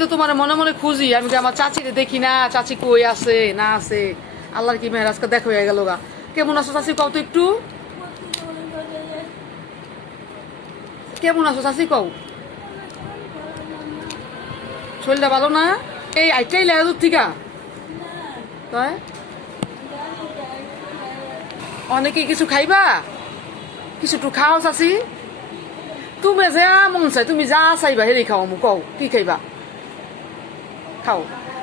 তো তোমার মনে মনে খুঁজি, আমি কি আমার চাচিরে দেখি না, চাচি কই আছে না আছে। আল্লাহর কি মেহের, আজকে দেখো হয়ে গেল গা। কেমন আছো চাচি কও তো একটু, কেমন আছো চাচি কও? শরীরটা ভালো না? এই আইটাই লাগে দূর থিকা তাই অনেকে কিছু খাইবা, কিছু একটু খাও চাচি। তুমি যে মন চাই তুমি যা চাইবা হেরি খাও, মু কও কি খাইবা খাও।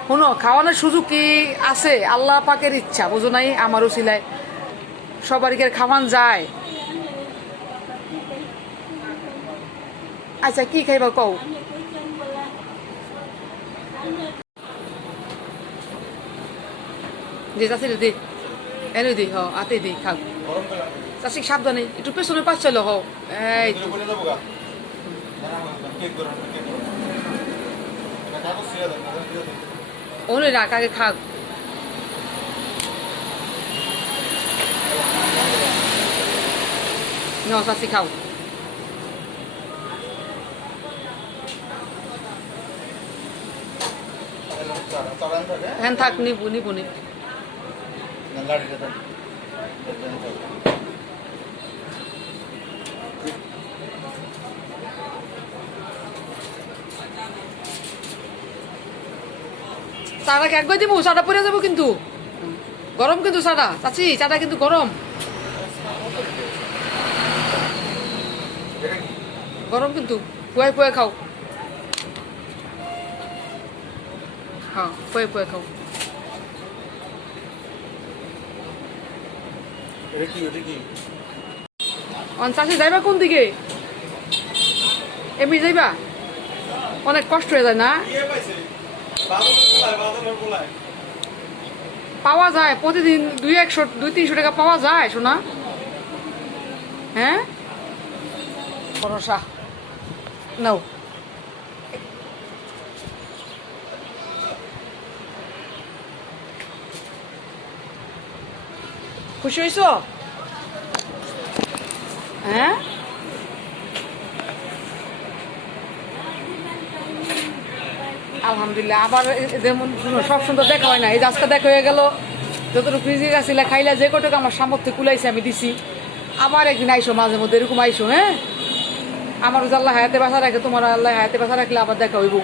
শুনো, খাওয়ানোর সুযোগ কি আছে আল্লাহ পাকের ইচ্ছা, বুঝো নাই? আমারও সিলাই সবারই খাওয়ান যায়। আচ্ছা কি খাইবা কও? যে চাষি দি এনে দি হ আতে দি খাও। চাষি সাবধানে একটু পেছনে পাচ্ছিল হ। এই ওনে রাখ আগে খাক। ন চাষি খাও। হ্যাঁ থাক, নিবু নিবু নি। চাটা এক বই দিব, চাটা পরে যাবো কিন্তু গরম, কিন্তু চাটা চাচি চাটা কিন্তু গরম গরম কিন্তু। পুয়াই পুয়াই খাও, হ্যাঁ পুয়াই পুয়াই খাও। চাষি যাইবা কোন দিকে? এমনি যাইবা? অনেক কষ্ট হয়ে যায় না? পাওয়া যায় প্রতিদিন 200-300 টাকা পাওয়া যায় শোনা। হ্যাঁ ভরসা নাও। খুশি হয়েছ? হ্যাঁ আলহামদুলিল্লাহ। আবার যেমন সব সুন্দর দেখা হয় না, এই আজকে দেখা হয়ে গেল। যতটুকু ফ্রিজে গেছিলা খাইলা, যে কটুকু আমার সামর্থ্য কুলাইছে আমি দিছি। আবার একদিন আইসো মাঝে মধ্যে, এরকম আইসো। হ্যাঁ আমারও যে আল্লাহ হায়াতে বাসা রাখে, তোমার আল্লাহ হায়াতে বাসা রাখলে আবার দেখা হইব।